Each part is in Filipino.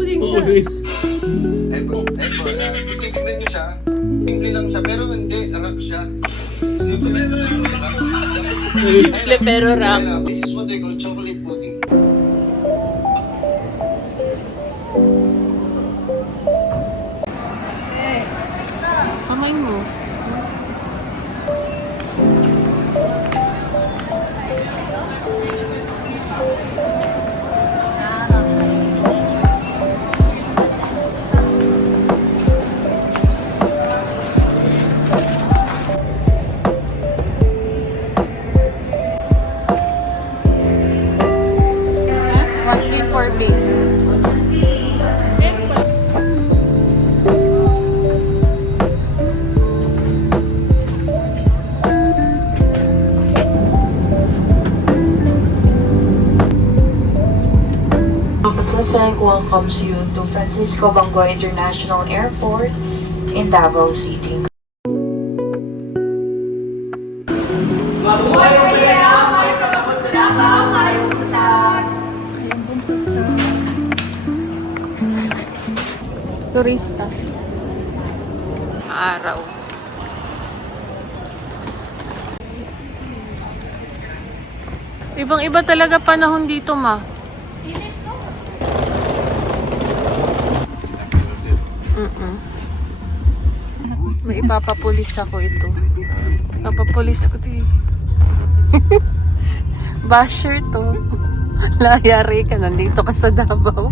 Pupuding siya. Titignan nyo siya. Simple lang siya, pero hindi. Arap siya. Simple lang. Simple pero rap. This is what they call chocolate pudding. Kamay mo. What mean for me? Pacific welcomes you to Francisco Bangoy International Airport in Davao City. Turista. Araw. Ibang-iba talaga panahon dito, ma. May ipapapulis ako ito. Papapulis ko ito. Basher to. Layari ka, nandito ka sa Davao.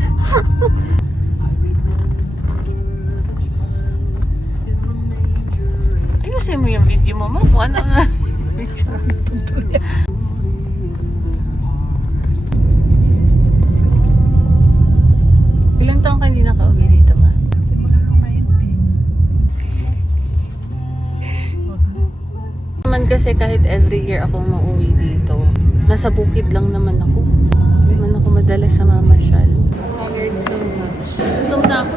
Ayusin mo yung video mo, ma. Kung ano nga. Ilang taong ka hindi nakauwi dito, ma? Simula nung 19. Naman kasi kahit every year ako mauwi dito, nasa bukid lang naman ako. Hindi man ako madalas sa mamasyal. Tired so much. Gutom na ako.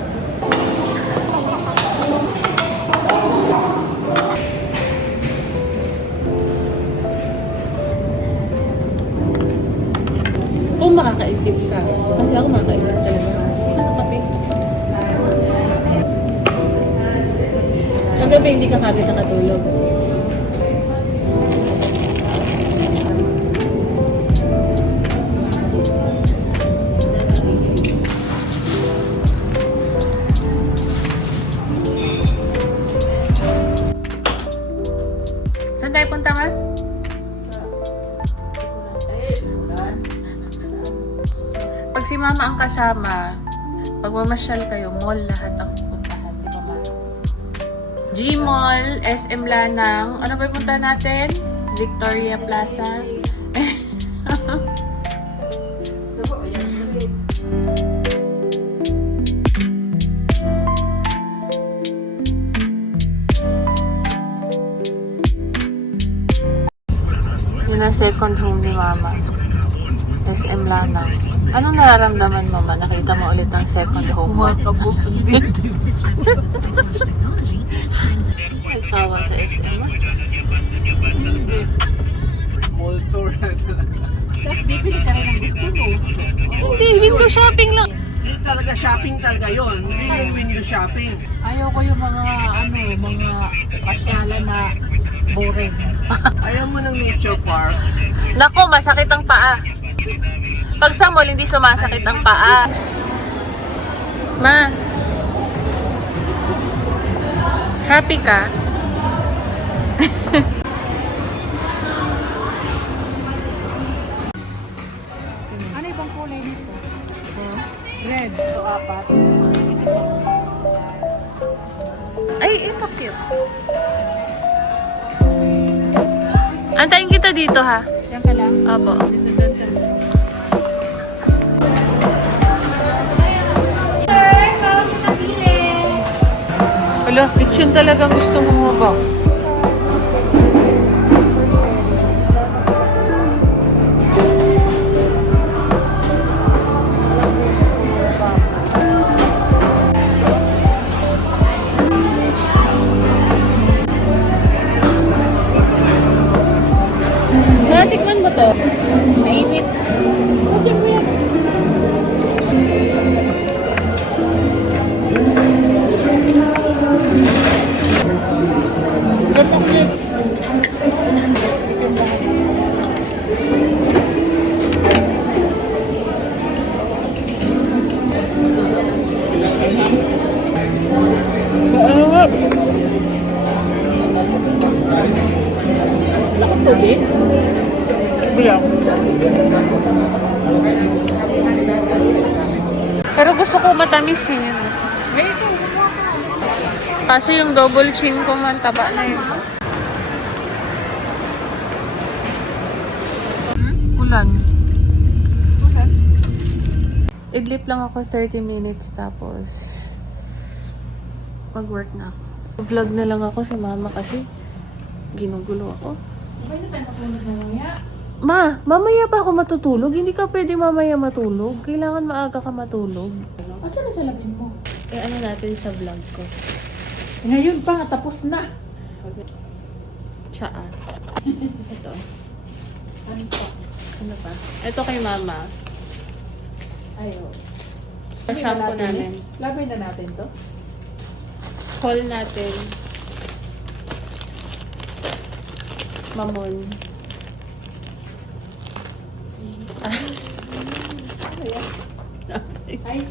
Kung makakaintip ka, kasi ako makakaintip talaga. Ano kape? Kagabi hindi ka kagad nakatulog. Saan tayo punta, ma? Pag si mama ang kasama, pag mamasyal kayo, mall lahat ang pupuntahan, di ba, ma? G-Mall, SM Lanang, ano ba yung punta natin? Victoria Plaza. Yun ang second home ni mama. SM Lanang. Anong nararamdaman mo, ma? Nakita mo ulit ang second home mo? Kumakabukod dito. Nagsawa sa SM mo? Mall tour na Tapos bibili ka rin ang gusto mo. Hindi, window shopping lang. Talaga shopping talaga yon, hindi yung window shopping. Ayaw ko yung mga mga pasyalan na boring. Ayaw mo ng nature park. Nako, masakit ang paa. Pag sa mall, hindi sumasakit ang paa. Ma, happy ka? Ano ibang kulay dito? Red. So, 4. Ay, ito cute. Antayin kita dito, ha? Diyan ka lang. Opo. Wala, kitchen talaga gusto mo ba? Natikman mo to? Mainit. Kasi mo yan. gusto ko matamis eh. Yun. Kasi yung double chin ko man, taba na yun. Ulan. Idlip lang ako 30 minutes tapos mag-work na ako. Vlog na lang ako si mama kasi ginugulo ako. Ma, mamaya pa ako matutulog. Hindi ka pwede mamaya matulog. Kailangan maaga ka matulog. Asa na salapin mo? Eh, ano natin sa vlog ko? Ngayon pa, tapos na. Tsaa. Ito. Ano pa? Ito kay mama. Ayo. Shampoo namin. Labay na natin to. Call natin. Mamon. Ay,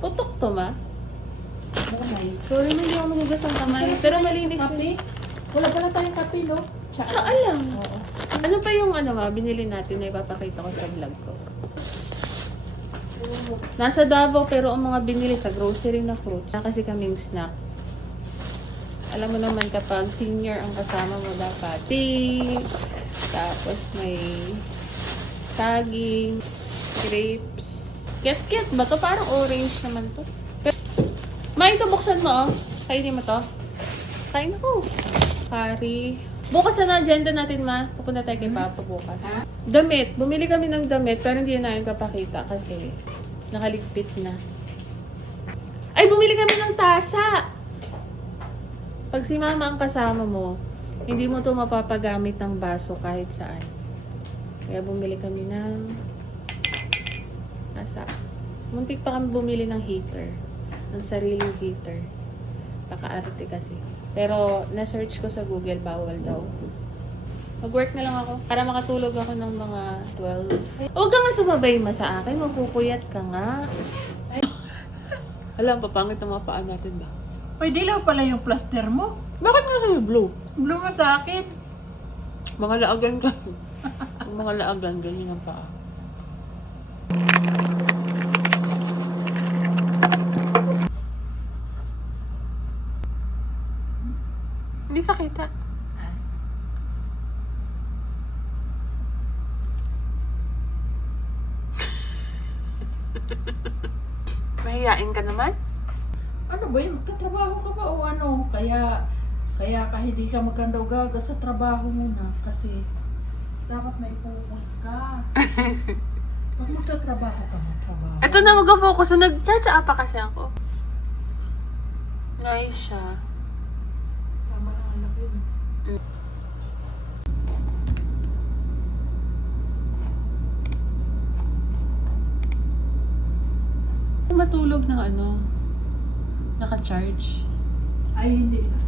Putok to, ma. mamay. Sorry, hindi ako magugas ang kamay. Pero malinis Kape? Wala pala tayong kape, no? Tsaa lang. Oo. Ano pa yung ano, ma, binili natin na ipapakita ko sa vlog ko? Nasa Davao pero ang mga binili sa grocery na fruits. Na kasi kaming snack. Alam mo naman kapag senior ang kasama mo dapat tea, tapos may saging, grapes. Ket-ket ba to? Parang orange naman to. Ma, ito buksan mo oh. Kainin mo to. Kain ako. Curry. Bukas na agenda natin, ma. Pupunta tayo kay Papa bukas. Damit. Bumili kami ng damit pero hindi na namin papakita kasi nakaligpit na. Ay, bumili kami ng tasa! Pag si mama ang kasama mo, hindi mo to mapapagamit ng baso kahit saan. Kaya bumili kami ng tasa. Muntik pa kami bumili ng heater. Ng sariling heater. Paka-arte kasi. Pero, na-search ko sa Google, bawal daw. Mag-work na lang ako para makatulog ako ng mga 12. Huwag ka nga sumabay ma sa akin. Magpupuyat ka nga. Ay. Alam, papangit ang mga paa natin ba? Pwede lang pala yung plaster mo. Bakit nga sa'yo blue? Blue mo sa akin. Mga laagan ka. Mga laagan, ganyan ang paa. Hindi ka kita. Mahiyain ka naman? Ano ba yun? Magtatrabaho ka ba o ano? Kaya ka hindi ka maganda o gaga sa trabaho muna kasi dapat may focus ka. Pag magtatrabaho ka, magtrabaho. Ito na mag-focus. Nag-cha-cha pa kasi ako. Nice siya. Tama na anak yun. Matulog ng ano, naka-charge. Ay, hindi na.